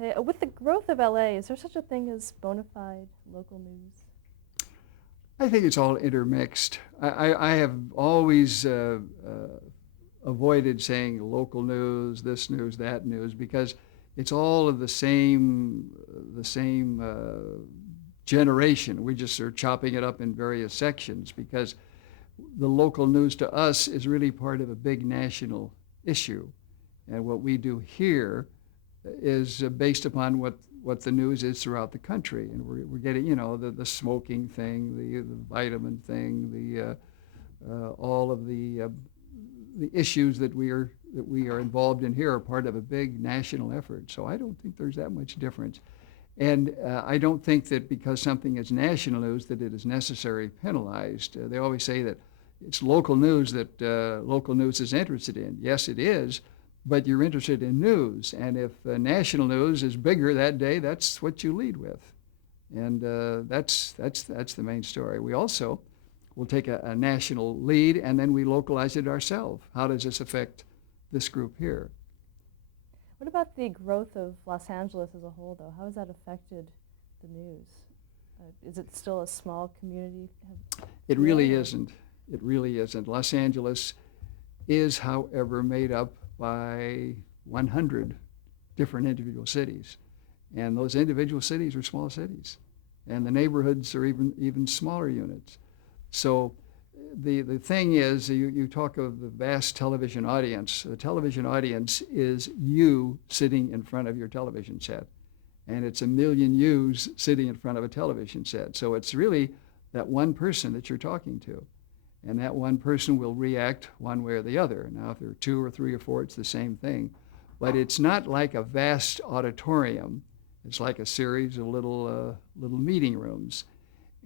Okay, with the growth of LA, is there such a thing as bona fide local news? I think it's all intermixed. I have always avoided saying local news, this news, that news, because it's all of the same generation. We just are chopping it up in various sections because the local news to us is really part of a big national issue. And what we do here is based upon what the news is throughout the country. And we're getting, the smoking thing, the vitamin thing, all of the issues that we are involved in here are part of a big national effort. So I don't think there's that much difference. And I don't think that because something is national news that it is necessarily penalized. They always say that it's local news that local news is interested in. Yes, it is, but you're interested in news. And if national news is bigger that day, that's what you lead with. And that's the main story. We also will take a national lead and then we localize it ourselves. How does this affect this group here? What about the growth of Los Angeles as a whole, though? How has that affected the news? Is it still a small community It feel? really isn't. It really isn't. Los Angeles is, however, made up by 100 different individual cities. And those individual cities are small cities. And the neighborhoods are even smaller units. So the thing is, you talk of the vast television audience. The television audience is you sitting in front of your television set. And it's a million yous sitting in front of a television set. So it's really that one person that you're talking to. And that one person will react one way or the other. Now, if there are two or three or four, it's the same thing. But it's not like a vast auditorium. It's like a series of little meeting rooms.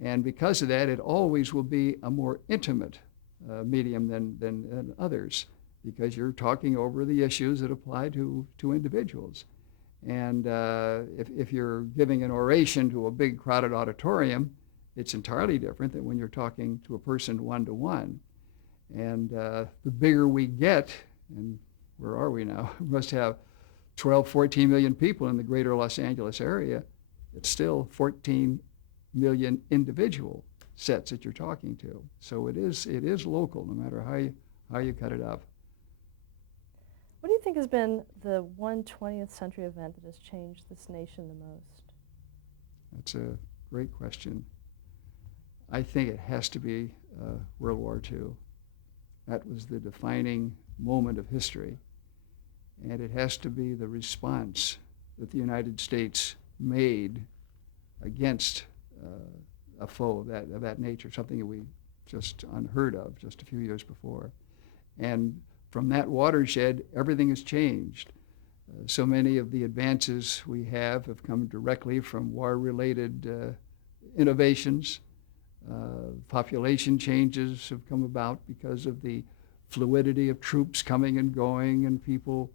And because of that, it always will be a more intimate medium than others because you're talking over the issues that apply to individuals. And if you're giving an oration to a big crowded auditorium, it's entirely different than when you're talking to a person one to one. And the bigger we get, and where are we now? We must have 12, 14 million people in the greater Los Angeles area. It's still 14 million individual sets that you're talking to. So it is local, no matter how you cut it up. What do you think has been the one 20th century event that has changed this nation the most? That's a great question. I think it has to be World War II. That was the defining moment of history. And it has to be the response that the United States made against a foe of that nature, something that we just unheard of just a few years before. And from that watershed, everything has changed. So many of the advances we have come directly from war-related innovations. Population changes have come about because of the fluidity of troops coming and going and people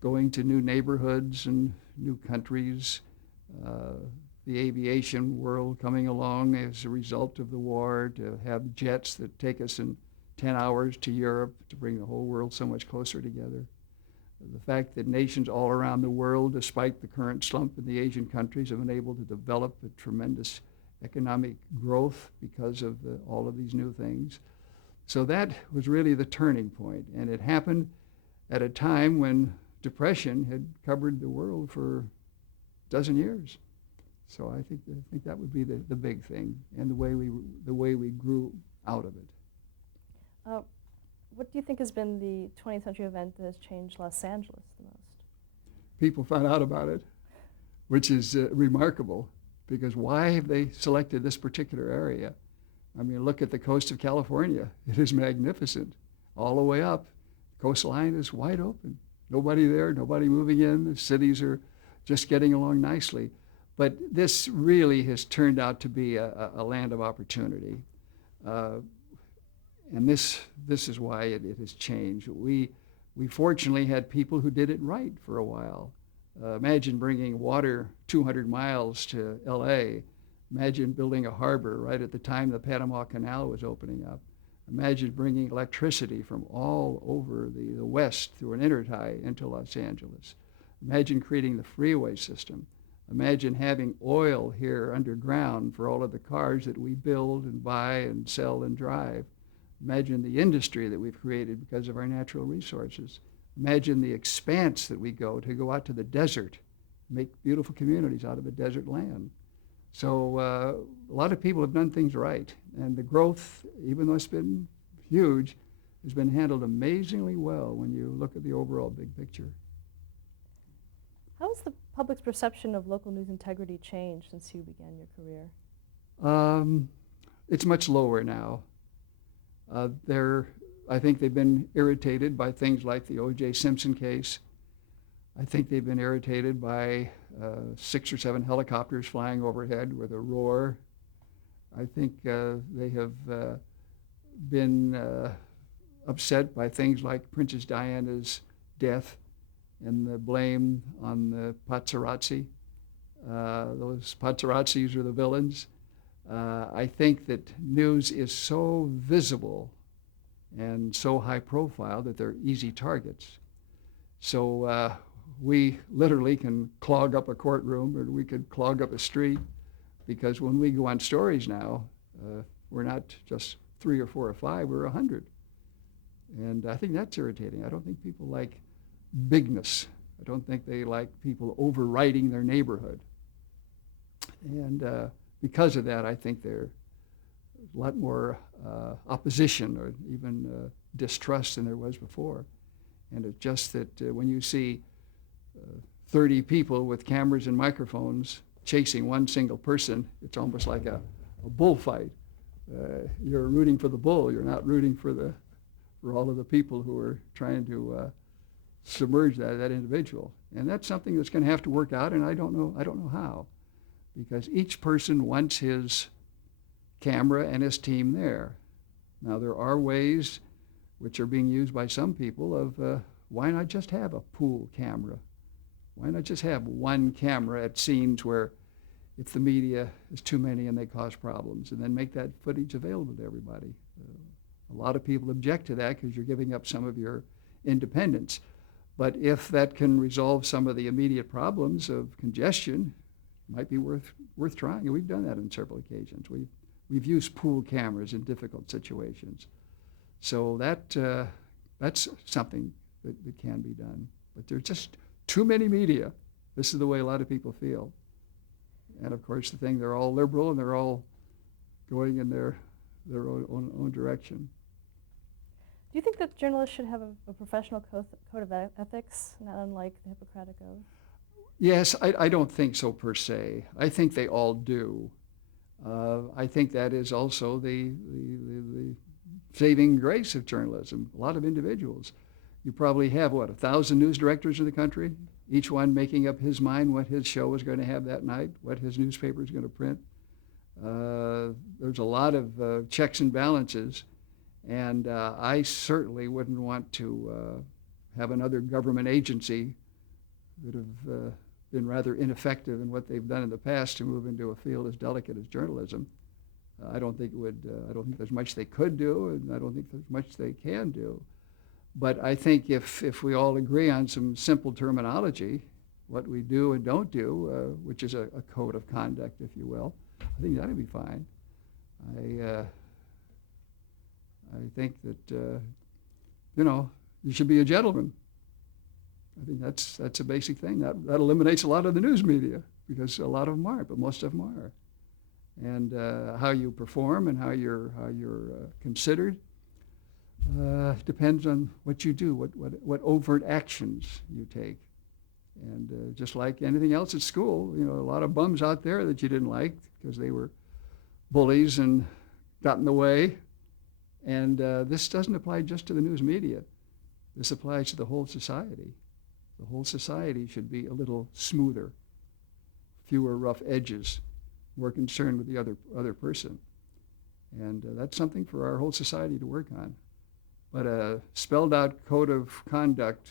going to new neighborhoods and new countries. The aviation world coming along as a result of the war to have jets that take us in 10 hours to Europe to bring the whole world so much closer together. The fact that nations all around the world, despite the current slump in the Asian countries, have been able to develop a tremendous economic growth because of all of these new things. So that was really the turning point. And it happened at a time when depression had covered the world for a dozen years. So I think that would be the big thing, and the way we grew out of it. Uh, what do you think has been the 20th century event that has changed Los Angeles the most? People found out about it, which is remarkable, because why have they selected this particular area? I mean, look at the coast of California. It is magnificent. All the way up, the coastline is wide open. Nobody there, nobody moving in. The cities are just getting along nicely. But this really has turned out to be a land of opportunity. And this is why it has changed. We fortunately had people who did it right for a while. Imagine bringing water 200 miles to LA. Imagine building a harbor right at the time the Panama Canal was opening up. Imagine bringing electricity from all over the West through an intertie into Los Angeles. Imagine creating the freeway system. Imagine having oil here underground for all of the cars that we build and buy and sell and drive. Imagine the industry that we've created because of our natural resources. Imagine the expanse that we go out to the desert, make beautiful communities out of a desert land. So a lot of people have done things right. And the growth, even though it's been huge, has been handled amazingly well when you look at the overall big picture. How has the public's perception of local news integrity changed since you began your career? It's much lower now. I think they've been irritated by things like the O.J. Simpson case. I think they've been irritated by 6 or 7 helicopters flying overhead with a roar. I think they have been upset by things like Princess Diana's death and the blame on the paparazzi. Those paparazzis are the villains. I think that news is so visible and so high profile that they're easy targets. So we literally can clog up a courtroom, or we could clog up a street, because when we go on stories now, we're not just 3 or 4 or 5, we're 100. And I think that's irritating. I don't think people like bigness. I don't think they like people overriding their neighborhood. And because of that, I think there's a lot more opposition or even distrust than there was before. And it's just that when you see 30 people with cameras and microphones chasing one single person, it's almost like a bullfight. You're rooting for the bull. You're not rooting for all of the people who are trying to submerge that individual. And that's something that's going to have to work out, and I don't know how, because each person wants his camera and his team there. Now, there are ways which are being used by some people of why not just have a pool camera? Why not just have one camera at scenes where if the media is too many and they cause problems, and then make that footage available to everybody? A lot of people object to that because you're giving up some of your independence. But if that can resolve some of the immediate problems of congestion, it might be worth trying. And we've done that on several occasions. We've used pool cameras in difficult situations. So that's something that can be done. But there's just too many media. This is the way a lot of people feel. And of course, they're all liberal and they're all going in their own direction. Do you think that journalists should have a professional code of ethics, not unlike the Hippocratic Oath? Yes, I don't think so per se. I think they all do. I think that is also the saving grace of journalism. A lot of individuals. You probably have, 1,000 news directors in the country, each one making up his mind what his show is going to have that night, what his newspaper is going to print. There's a lot of checks and balances. And I certainly wouldn't want to have another government agency that have been rather ineffective in what they've done in the past to move into a field as delicate as journalism. I don't think there's much they could do, and I don't think there's much they can do. But I think if we all agree on some simple terminology, what we do and don't do, which is a code of conduct, if you will, I think that'd be fine. I think that, you should be a gentleman. I think that's a basic thing. That eliminates a lot of the news media, because a lot of them aren't, but most of them are. And how you perform and how you're considered depends on what you do, what overt actions you take. And just like anything else at school, a lot of bums out there that you didn't like because they were bullies and got in the way. And this doesn't apply just to the news media. This applies to the whole society. The whole society should be a little smoother, fewer rough edges, more concerned with the other person. And that's something for our whole society to work on. But a spelled out code of conduct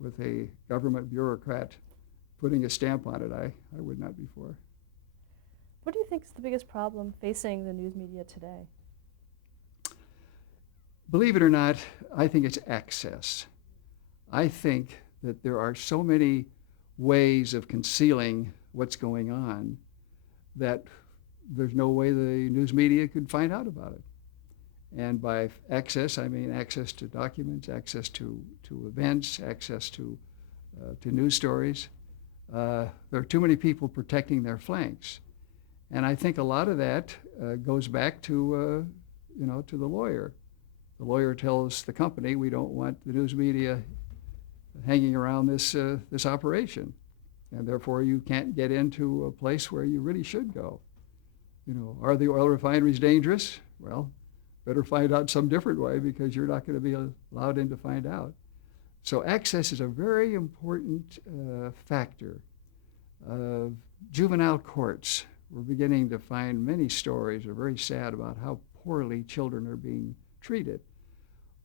with a government bureaucrat putting a stamp on it, I would not be for. What do you think is the biggest problem facing the news media today? Believe it or not, I think it's access. I think that there are so many ways of concealing what's going on that there's no way the news media could find out about it. And by access, I mean access to documents, access to events, access to news stories. There are too many people protecting their flanks. And I think a lot of that goes back to, to the lawyer. The lawyer tells the company, we don't want the news media hanging around this operation. And therefore you can't get into a place where you really should go. Are the oil refineries dangerous? Well, better find out some different way, because you're not going to be allowed in to find out. So access is a very important factor. Juvenile courts, we're beginning to find many stories are very sad about how poorly children are being treated.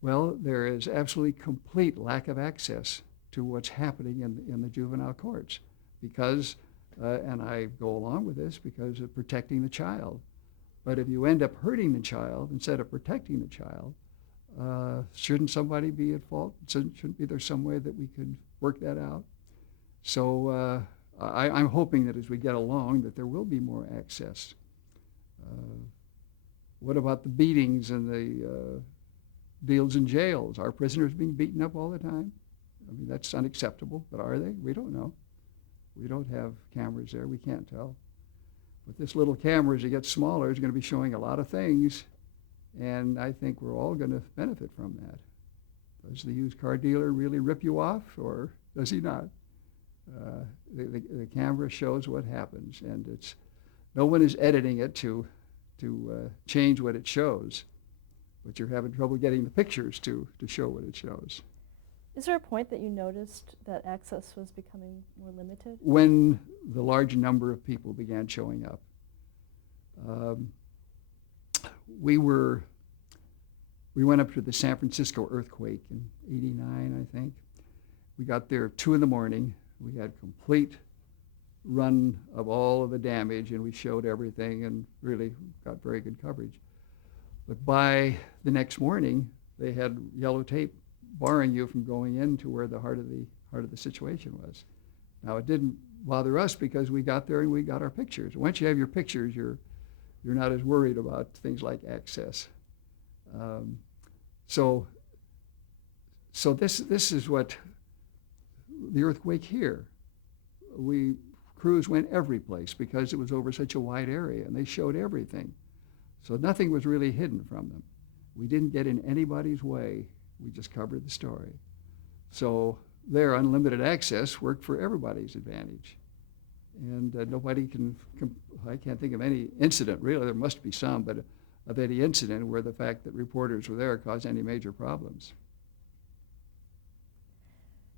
Well, there is absolutely complete lack of access to what's happening in the juvenile courts because, and I go along with this, because of protecting the child. But if you end up hurting the child instead of protecting the child, shouldn't somebody be at fault? Shouldn't be there some way that we could work that out? So I'm hoping that as we get along that there will be more access. What about the beatings and the deals in jails? Are prisoners being beaten up all the time? I mean, that's unacceptable, but are they? We don't know. We don't have cameras there. We can't tell. But this little camera, as it gets smaller, is going to be showing a lot of things, and I think we're all going to benefit from that. Does the used car dealer really rip you off, or does he not? The camera shows what happens, and no one is editing it to change what it shows, but you're having trouble getting the pictures to show what it shows. Is there a point that you noticed that access was becoming more limited? When the large number of people began showing up. We went up to the San Francisco earthquake in '89, I think. We got there at 2 a.m. We had complete run of all of the damage, and we showed everything and really got very good coverage. But by the next morning, they had yellow tape barring you from going into where the heart of the situation was. Now, it didn't bother us because we got there and we got our pictures. Once you have your pictures, you're not as worried about things like access. So this is what the earthquake here. Crews went every place because it was over such a wide area, and they showed everything. So nothing was really hidden from them. We didn't get in anybody's way. We just covered the story. So their unlimited access worked for everybody's advantage. And nobody I can't think of any incident, really, there must be some, but of any incident where the fact that reporters were there caused any major problems.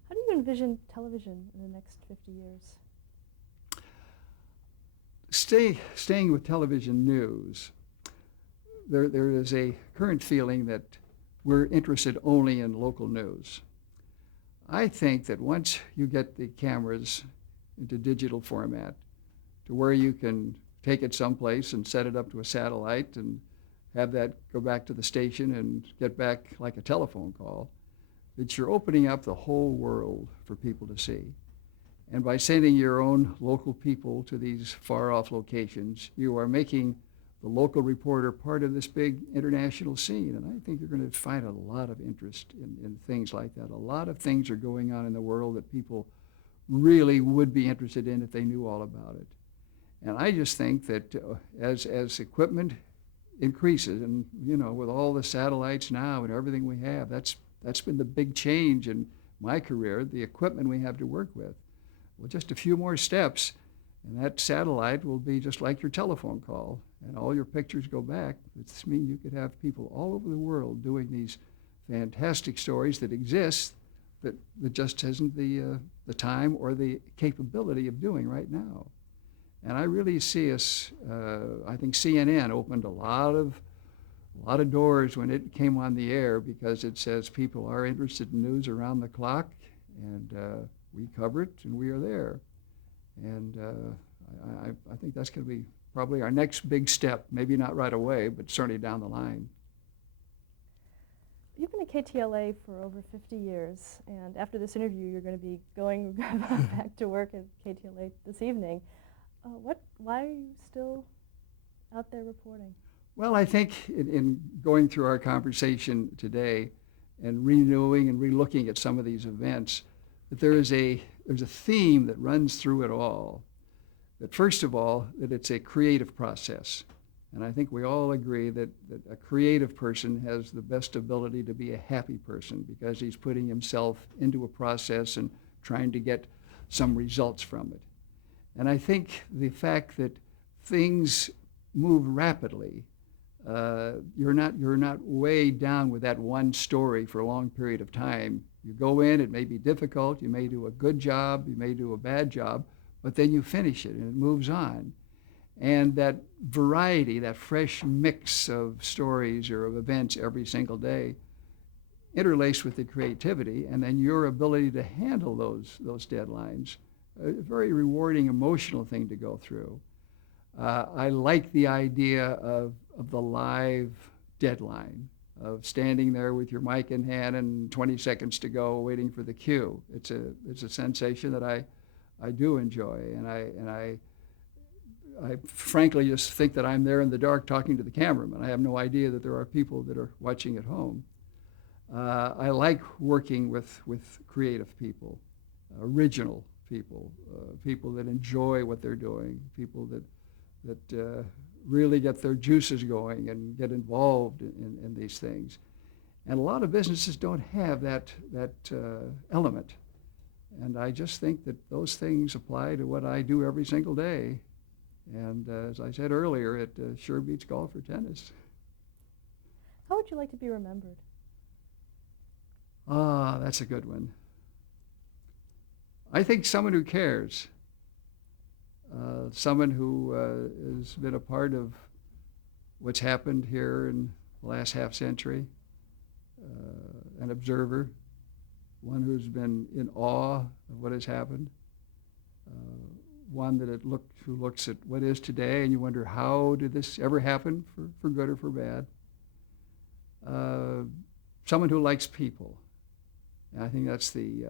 How do you envision television in the next 50 years? Staying with television news, there is a current feeling that we're interested only in local news. I think that once you get the cameras into digital format to where you can take it someplace and set it up to a satellite and have that go back to the station and get back like a telephone call, that you're opening up the whole world for people to see. And by sending your own local people to these far-off locations, you are making the local reporter part of this big international scene. And I think you're going to find a lot of interest in things like that. A lot of things are going on in the world that people really would be interested in if they knew all about it. And I just think that as equipment increases, and with all the satellites now and everything we have, that's been the big change in my career, the equipment we have to work with. Well, just a few more steps, and that satellite will be just like your telephone call, and all your pictures go back. This means you could have people all over the world doing these fantastic stories that exist that just hasn't the time or the capability of doing right now. And I really see us, I think CNN opened a lot of doors when it came on the air, because it says people are interested in news around the clock, and we cover it and we are there. And I think that's going to be probably our next big step, maybe not right away, but certainly down the line. You've been at KTLA for over 50 years, and after this interview, you're going to be going back to work at KTLA this evening. Why are you still out there reporting? Well, I think in going through our conversation today and renewing and relooking at some of these events, that there's a theme that runs through it all. That first of all, that it's a creative process. And I think we all agree that a creative person has the best ability to be a happy person because he's putting himself into a process and trying to get some results from it. And I think the fact that things move rapidly, you're not weighed down with that one story for a long period of time. You go in, it may be difficult, you may do a good job, you may do a bad job, but then you finish it and it moves on. And that variety, that fresh mix of stories or of events every single day, interlaced with the creativity, and then your ability to handle those deadlines, a very rewarding emotional thing to go through. I like the idea of the live deadline, of standing there with your mic in hand and 20 seconds to go waiting for the cue. It's a sensation that I do enjoy, and I frankly just think that I'm there in the dark talking to the cameraman. I have no idea that there are people that are watching at home. I like working with creative people, original people, people that enjoy what they're doing, people that really get their juices going and get involved in these things. And a lot of businesses don't have that element. And I just think that those things apply to what I do every single day. And as I said earlier, it sure beats golf or tennis. How would you like to be remembered? Ah, that's a good one. I think someone who cares. Someone who has been a part of what's happened here in the last half century, an observer, one who's been in awe of what has happened, one who looks at what is today and you wonder, how did this ever happen, for good or for bad? Someone who likes people. And I think that's the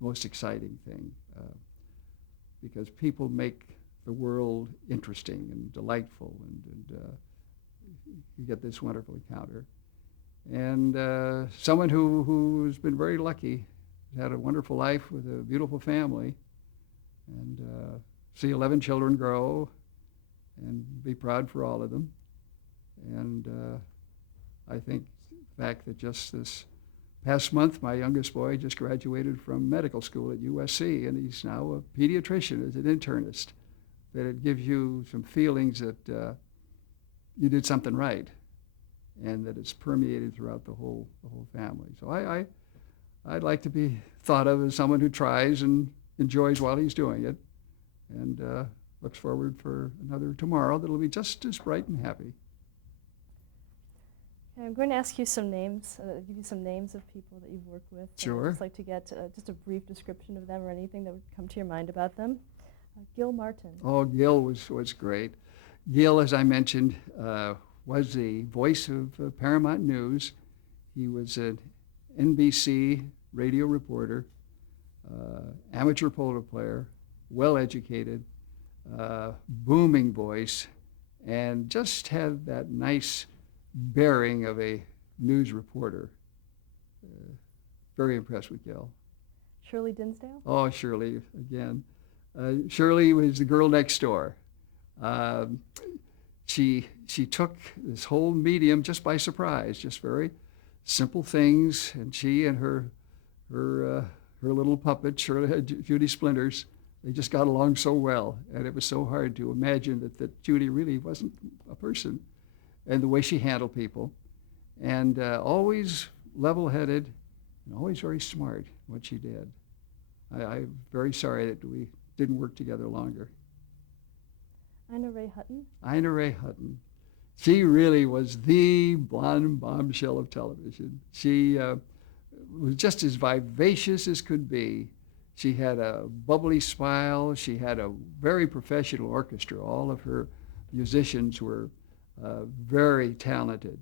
most exciting thing. Because people make the world interesting and delightful, and you get this wonderful encounter. And someone who's been very lucky, had a wonderful life with a beautiful family, and see 11 children grow and be proud for all of them. And I think the fact that just this past month, my youngest boy just graduated from medical school at USC, and he's now a pediatrician as an internist, that it gives you some feelings that you did something right, and that it's permeated throughout the whole family. So I'd like to be thought of as someone who tries and enjoys while he's doing it, and looks forward for another tomorrow that'll be just as bright and happy. I'm going to ask you some names, give you some names of people that you've worked with. Sure. I'd just like to get just a brief description of them or anything that would come to your mind about them. Gil Martin. Oh, Gil was great. Gil, as I mentioned, was the voice of Paramount News. He was an NBC radio reporter, amateur polo player, well-educated, booming voice, and just had that nice bearing of a news reporter. Very impressed with Gil. Shirley Dinsdale? Oh, Shirley, again. Shirley was the girl next door. She took this whole medium just by surprise, just very simple things, and she and her little puppet, Judy Splinters, they just got along so well, and it was so hard to imagine that Judy really wasn't a person. And the way she handled people, and always level-headed, and always very smart what she did. I'm very sorry that we didn't work together longer. Ina Ray Hutton? Ina Ray Hutton. She really was the blonde bombshell of television. She was just as vivacious as could be. She had a bubbly smile. She had a very professional orchestra. All of her musicians were very talented.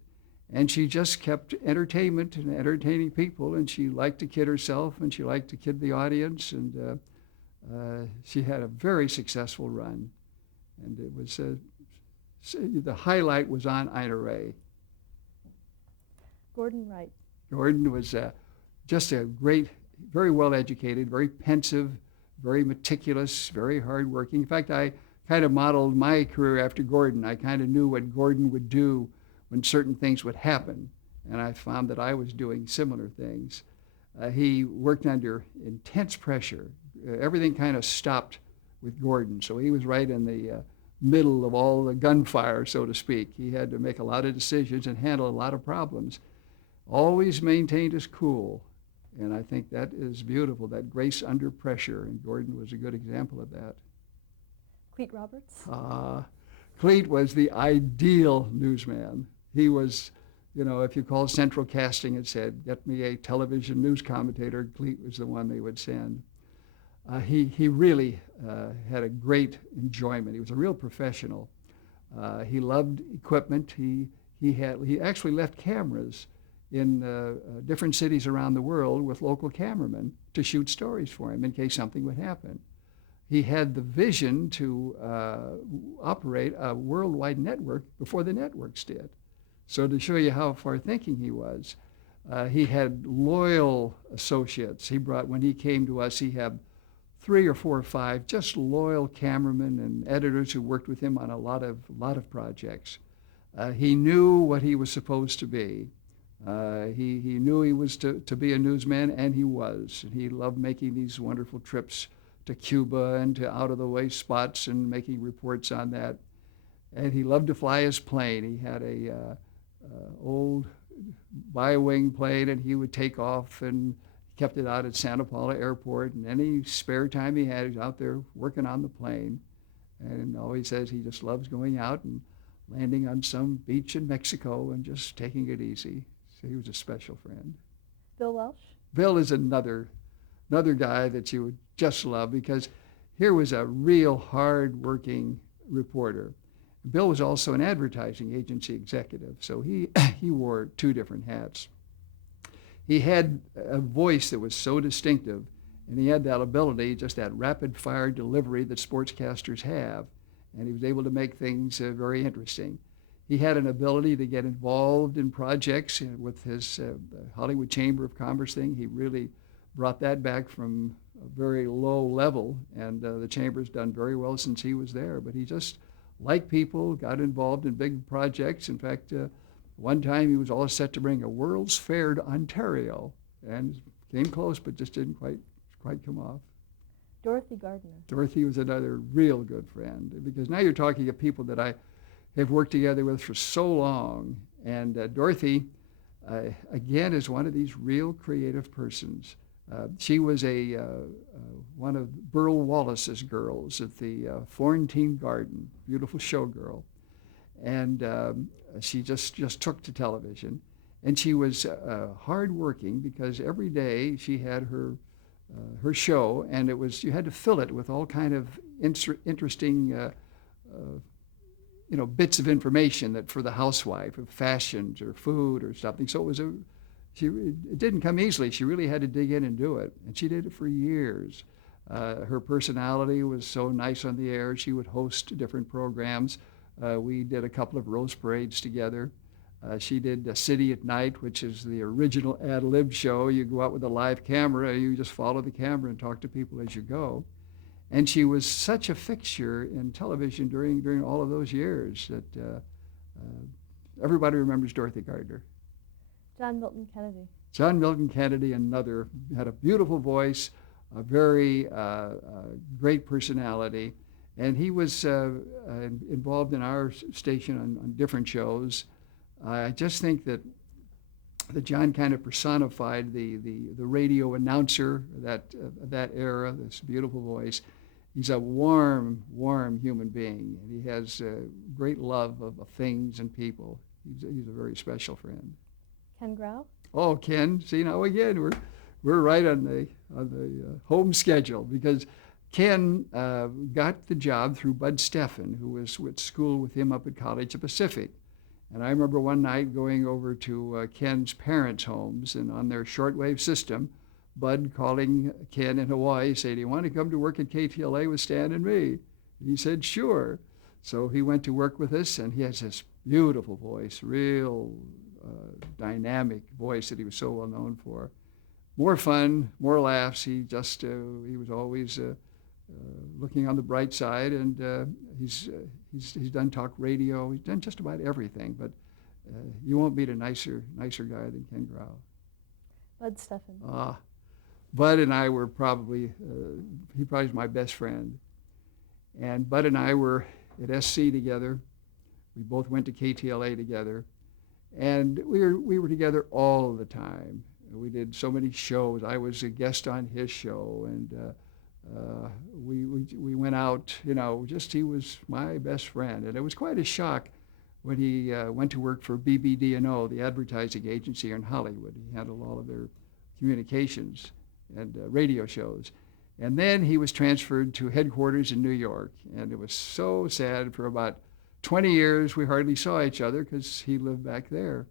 And she just kept entertainment and entertaining people, and she liked to kid herself, and she liked to kid the audience, and she had a very successful run. And it was the highlight was on Ina Ray. Gordon Wright. Gordon was just a great, very well educated, very pensive, very meticulous, very hardworking. In fact, I kind of modeled my career after Gordon. I kind of knew what Gordon would do when certain things would happen, and I found that I was doing similar things. He worked under intense pressure. Everything kind of stopped with Gordon, so he was right in the middle of all the gunfire, so to speak. He had to make a lot of decisions and handle a lot of problems. Always maintained his cool, and I think that is beautiful, that grace under pressure, and Gordon was a good example of that. Cleet Roberts. Cleet was the ideal newsman. He was, if you called Central Casting and said, get me a television news commentator, Cleet was the one they would send. He really had a great enjoyment. He was a real professional. He loved equipment. He actually left cameras in different cities around the world with local cameramen to shoot stories for him in case something would happen. He had the vision to operate a worldwide network before the networks did. So to show you how far-thinking he was, he had loyal associates. When he came to us, he had 3 or 4 or 5 just loyal cameramen and editors who worked with him on a lot of projects. He knew what he was supposed to be. He knew he was to be a newsman, and he was. He loved making these wonderful trips to Cuba and to out-of-the-way spots and making reports on that. And he loved to fly his plane. He had a old bi-wing plane, and he would take off and kept it out at Santa Paula Airport. And any spare time he had, he was out there working on the plane. And always says he just loves going out and landing on some beach in Mexico and just taking it easy. So he was a special friend. Bill Welsh. Bill is another guy that you would just love, because here was a real hard-working reporter. Bill was also an advertising agency executive, so he wore 2 different hats. He had a voice that was so distinctive, and he had that ability, just that rapid-fire delivery that sportscasters have, and he was able to make things very interesting. He had an ability to get involved in projects with his Hollywood Chamber of Commerce thing. He really brought that back from a very low level, and the Chamber's done very well since he was there. But he just liked people, got involved in big projects. In fact, one time he was all set to bring a World's Fair to Ontario, and came close, but just didn't quite come off. Dorothy Gardner. Dorothy was another real good friend, because now you're talking of people that I have worked together with for so long. And Dorothy, again, is one of these real creative persons. She was one of Burl Wallace's girls at the Florentine Garden, beautiful showgirl. And she just took to television. And she was hardworking, because every day she had her show, and you had to fill it with all kind of interesting bits of information that for the housewife, of fashions or food or something. So it didn't come easily. She really had to dig in and do it, and she did it for years. Her personality was so nice on the air. She would host different programs. We did a couple of rose parades together. She did City at Night, which is the original ad-lib show. You go out with a live camera, you just follow the camera and talk to people as you go. And she was such a fixture in television during all of those years that everybody remembers Dorothy Gardner. John Milton Kennedy. John Milton Kennedy, had a beautiful voice, a very great personality, and he was involved in our station on different shows. I just think that John kind of personified the radio announcer that era, this beautiful voice. He's a warm human being, and he has great love of things and people. He's a very special friend. Ken Grau. Oh, Ken! See, now again we're right on the home schedule, because Ken got the job through Bud Steffen, who was at school with him up at College of Pacific, And I remember one night going over to Ken's parents' homes, and on their shortwave system, Bud calling Ken in Hawaii, saying, "Do you want to come to work at KTLA with Stan and me?" He said, "Sure." So he went to work with us, and he has this beautiful voice, real dynamic voice that he was so well known for. More fun, more laughs. He was always looking on the bright side, and he's done talk radio. He's done just about everything, but you won't meet a nicer guy than Ken Grau. Bud Stephan. Bud and I were he probably is my best friend. And Bud and I were at SC together. We both went to KTLA together. And we were together all the time. We did so many shows. I was a guest on his show, and we went out, he was my best friend. And it was quite a shock when he went to work for BBD&O, the advertising agency in Hollywood. He handled all of their communications and radio shows. And then he was transferred to headquarters in New York. And it was so sad. For about 20 years, we hardly saw each other because he lived back there.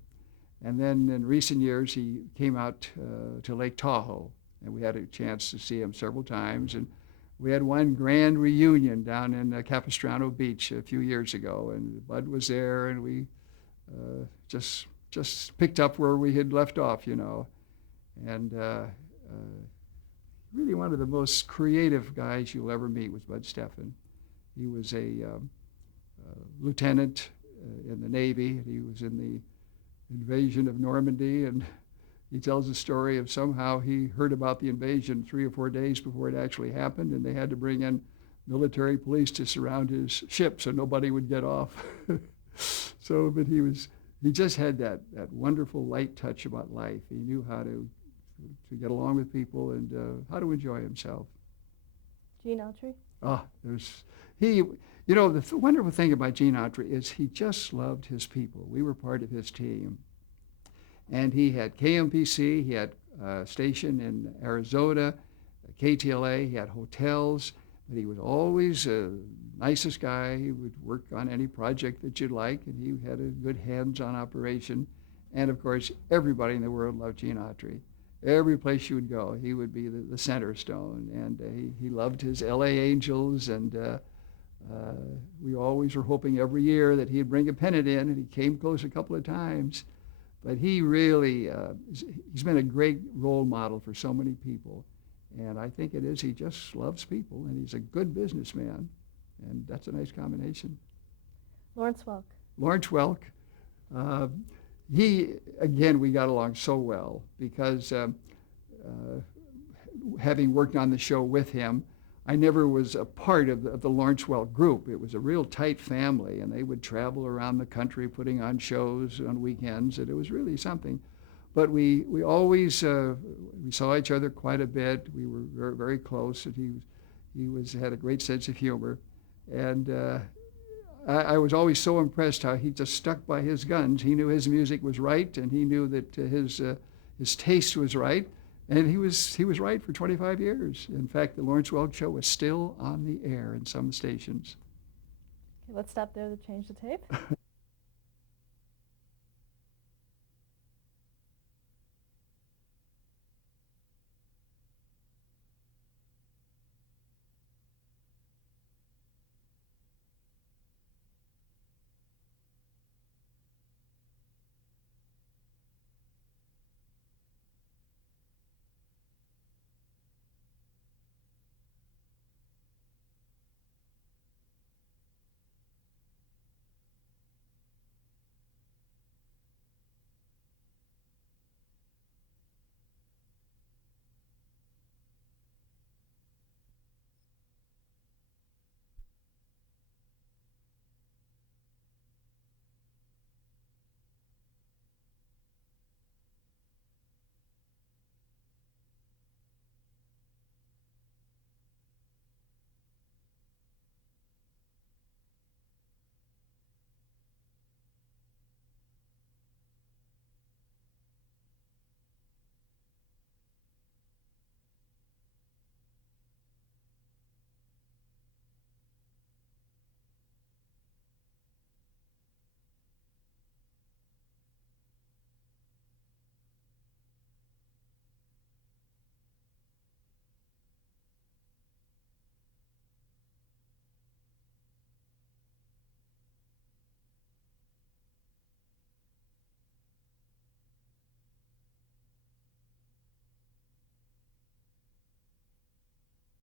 And then in recent years, he came out to Lake Tahoe, and we had a chance to see him several times. And we had one grand reunion down in Capistrano Beach a few years ago, and Bud was there, and we just picked up where we had left off, And really one of the most creative guys you'll ever meet was Bud Stephan. He was a lieutenant in the Navy. He was in the invasion of Normandy, and he tells a story of somehow he heard about the invasion 3 or 4 days before it actually happened, and they had to bring in military police to surround his ship so nobody would get off. But he just had that wonderful light touch about life. He knew how to get along with people and how to enjoy himself. Gene Autry? The wonderful thing about Gene Autry is he just loved his people. We were part of his team. And he had KMPC, he had a station in Arizona, KTLA, he had hotels, but he was always the nicest guy. He would work on any project that you'd like, and he had a good hands-on operation. And of course, everybody in the world loved Gene Autry. Every place you would go, he would be the center stone. And he loved his LA Angels, and we always were hoping every year that he'd bring a pennant in, and he came close a couple of times. But he really, he's been a great role model for so many people. And I think it is, he just loves people, and he's a good businessman. And that's a nice combination. Lawrence Welk. Lawrence Welk. We got along so well because having worked on the show with him, I never was a part of the Lawrence Welk group. It was a real tight family, and they would travel around the country putting on shows on weekends, and it was really something. But we always we saw each other quite a bit. We were very, very close, and he had a great sense of humor. And I was always so impressed how he just stuck by his guns. He knew his music was right, and he knew that his taste was right. And he was right for 25 years. In fact, the Lawrence Welk Show is still on the air in some stations. Okay, let's stop there to change the tape.